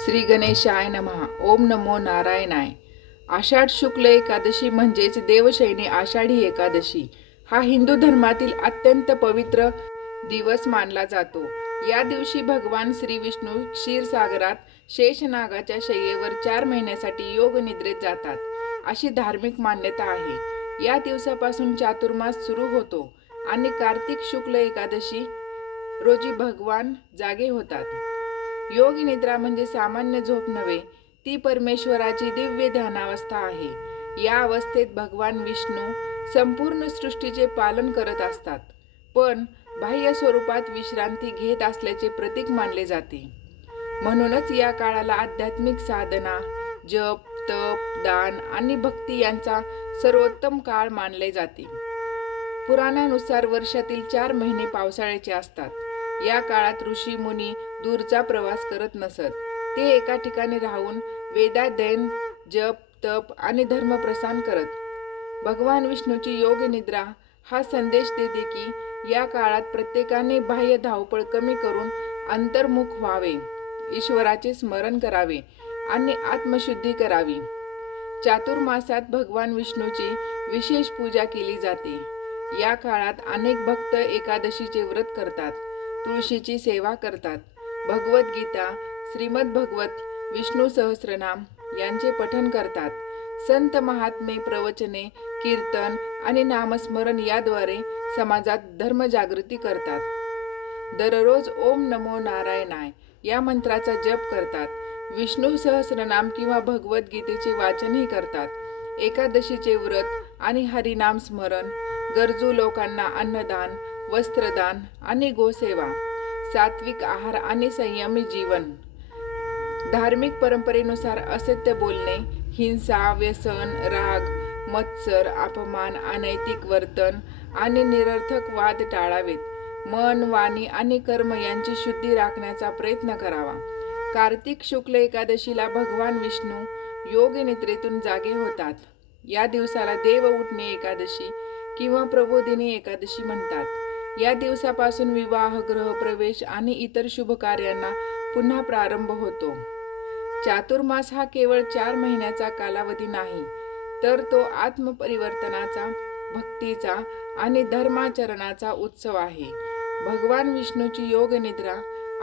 श्री गणेशाय नमः. ओम नमो नारायणाय. आषाढ शुक्ल एकादशी म्हणजेच देवशयनी आषाढी एकादशी हा हिंदू धर्मातील अत्यंत पवित्र दिवस मानला जातो. या दिवशी भगवान श्री विष्णू क्षीरसागरात शेषनागाच्या शय्येवर 4 महिन्यासाठी योग निद्रेत जातात, अशी धार्मिक मान्यता आहे. या दिवसापासून चातुर्मास सुरू होतो आणि कार्तिक शुक्ल एकादशी रोजी भगवान जागे होतात. योग निद्रा म्हणजे सामान्य झोप नव्हे, ती परमेश्वराची दिव्य ध्यानावस्था आहे. या अवस्थेत भगवान विष्णू संपूर्ण सृष्टीचे पालन करत असतात, पण बाह्य स्वरूपात विश्रांती घेत असल्याचे प्रतीक मानले जाते. म्हणूनच या काळाला आध्यात्मिक साधना, जप, तप, दान आणि भक्ती यांचा सर्वोत्तम काळ मानले जाते. पुराणानुसार वर्षातील 4 महिने पावसाळ्याचे असतात. या काळात ऋषी मुनी दूरचा प्रवास करत नसत. ते एका ठिकाणी राहून वेदाध्ययन, जप, तप आणि धर्मप्रसार करत. भगवान विष्णूची योग निद्रा हा संदेश देते की या काळात प्रत्येकाने बाह्य धावपळ कमी करून अंतर्मुख व्हावे, ईश्वराचे स्मरण करावे आणि आत्मशुद्धी करावी. चातुर्मासात भगवान विष्णूची विशेष पूजा केली जाते. या काळात अनेक भक्त एकादशीचे व्रत करतात, तुळशीची सेवा करतात, भगवद्गीता, श्रीमद भगवत, विष्णू सहस्रनाम यांचे पठण करतात. संत महात्मे, प्रवचने, कीर्तन आणि नामस्मरण याद्वारे समाजात धर्मजागृती करतात. दररोज ओम नमो नारायणाय या मंत्राचा जप करतात. विष्णू सहस्रनाम किंवा भगवद्गीतेचे वाचनही करतात. एकादशीचे व्रत आणि हरिनाम स्मरण, गरजू लोकांना अन्नदान, वस्त्रदान आणि गोसेवा, सात्विक आहार आणि संयमी जीवन. धार्मिक परंपरेनुसार असत्य बोलणे, हिंसा, व्यसन, राग, मत्सर, अपमान, अनैतिक वर्तन आणि निरर्थक वाद टाळावेत. मन, वाणी आणि कर्म यांची शुद्धी राखण्याचा प्रयत्न करावा. कार्तिक शुक्ल एकादशीला भगवान विष्णू योग निद्रेतून जागे होतात. या दिवसाला देव उठणे एकादशी किंवा प्रबोधिनी एकादशी म्हणतात. या दिवसापासून विवाह, गृहप्रवेश आणि इतर शुभ कार्यांना पुन्हा प्रारंभ होतो. चातुर्मास हा केवळ 4 महिन्याचा कालावधी नाही, तर तो आत्मपरिवर्तनाचा, भक्तीचा आणि धर्माचरणाचा उत्सव आहे. भगवान विष्णूची योग निद्रा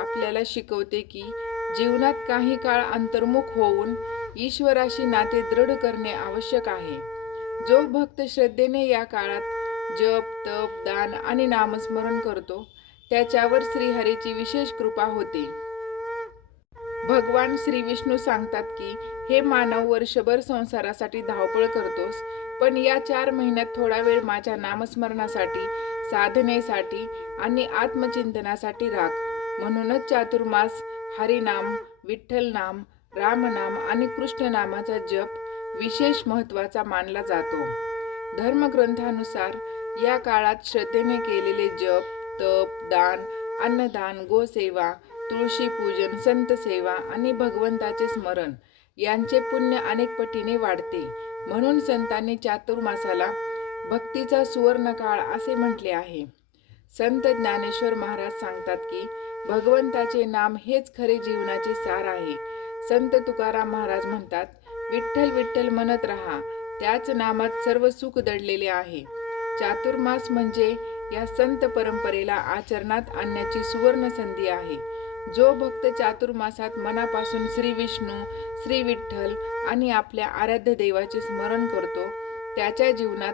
आपल्याला शिकवते की जीवनात काही काळ अंतर्मुख होऊन ईश्वराशी नाते दृढ करणे आवश्यक आहे. जो भक्त श्रद्धेने या काळात जप, तप, दान आणि नामस्मरण करतो, त्याच्यावर श्रीहरीची विशेष कृपा होते. भगवान श्री विष्णू सांगतात की हे मानव, वर्षभर संसारासाठी धावपळ करतोस, पण या 4 महिन्यात थोडा वेळ माझ्या नामस्मरणासाठी, साधनेसाठी आणि आत्मचिंतनासाठी राख. म्हणूनच चातुर्मास हरिनाम, विठ्ठलनाम, रामनाम आणि कृष्णनामाचा जप विशेष महत्त्वाचा मानला जातो. धर्मग्रंथानुसार या काळात श्रद्धेने केलेले जप, तप, दान, अन्नदान, गोसेवा, तुळशी पूजन, संत सेवा आणि भगवंताचे स्मरण यांचे पुण्य अनेक पटीने वाढते. म्हणून संतांनी चातुर्मासाला भक्तीचा सुवर्ण काळ असे म्हटले आहे. संत ज्ञानेश्वर महाराज सांगतात की भगवंताचे नाम हेच खरे जीवनाचे सार आहे. संत तुकाराम महाराज म्हणतात, विठ्ठल विठ्ठल म्हणत राहा, त्याच नामात सर्व सुख दडलेले आहे. चातुर्मास म्हणजे या संत परंपरेला आचरणात आणण्याची सुवर्ण संधी आहे. जो भक्त चातुर्मासात मनापासून श्री विष्णू, श्री विठ्ठल आणि आपल्या आराध्य देवाचे स्मरण करतो, त्याच्या जीवनात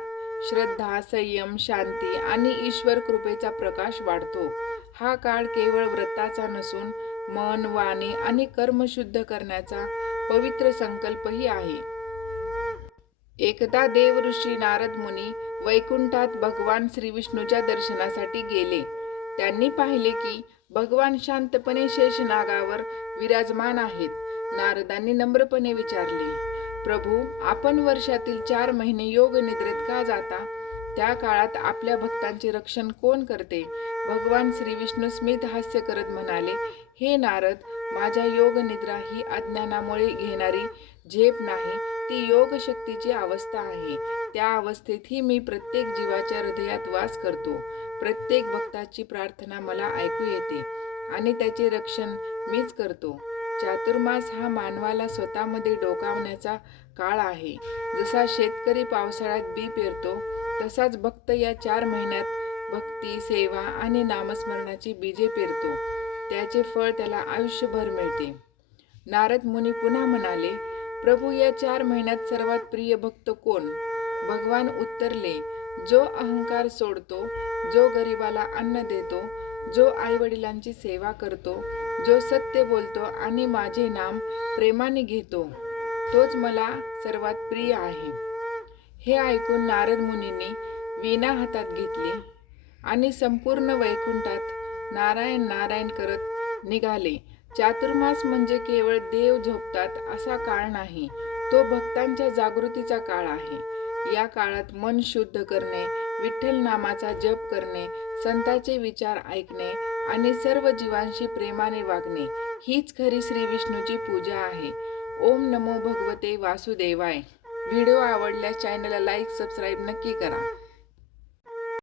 श्रद्धा, संयम, शांती आणि ईश्वर कृपेचा प्रकाश वाढतो. हा काळ केवळ व्रताचा नसून मन, वाणी आणि कर्म शुद्ध करण्याचा पवित्र संकल्पही आहे. एकदा देव ऋषी नारद मुनी वैकुंठात भगवान श्रीविष्णूच्या दर्शनासाठी गेले. त्यांनी पाहिले की भगवान शांतपणे शेषनागावर विराजमान आहेत. नारदांनी नम्रपणे विचारले, प्रभू, आपण वर्षातील 4 महिने योग निद्रेत का जाता? त्या काळात आपल्या भक्तांचे रक्षण कोण करते? भगवान श्रीविष्णू स्मित हास्य करत म्हणाले, हे नारद, माझ्या योग निद्रा ही अज्ञानामुळे घेणारी झेप नाही, ती योग शक्तीची अवस्था आहे. त्या अवस्थेतही मी प्रत्येक जीवाच्या हृदयात वास करतो. प्रत्येक भक्ताची प्रार्थना मला ऐकू येते आणि त्याचे रक्षण मीच करतो. चातुर्मास हा मानवाला स्वतःमध्ये डोकावण्याचा काळ आहे. जसा शेतकरी पावसाळ्यात बी पेरतो, तसाच भक्त या 4 महिन्यात भक्ती, सेवा आणि नामस्मरणाची बीजे पेरतो. त्याचे फळ त्याला आयुष्यभर मिळते. नारद मुनी पुन्हा म्हणाले, प्रभू, या 4 महिन्यात सर्वात प्रिय भक्त कोण? भगवान उत्तरले, जो अहंकार सोडतो, जो गरिबाला अन्न देतो, जो आईवडिलांची सेवा करतो, जो सत्य बोलतो आणि माझे नाम प्रेमाने घेतो, तोच मला सर्वात प्रिय आहे. हे ऐकून नारद मुनींनी वीणा हातात घेतली आणि संपूर्ण वैकुंठात नारायण नारायण करत निघाले. चातुर्मास म्हणजे केवळ देव झोपतात असा काळ नाही, तो भक्तांच्या जागृतीचा काळ आहे. या काळात मन शुद्ध करणे, विठ्ठल नामाचा जप करणे, संतांचे विचार ऐकणे आणि सर्व जीवांशी प्रेमाने वागणे हीच खरी श्री विष्णूची पूजा आहे. ओम नमो भगवते वासुदेवाय. व्हिडिओ आवडल्यास चॅनलला लाईक, सबस्क्राईब नक्की करा.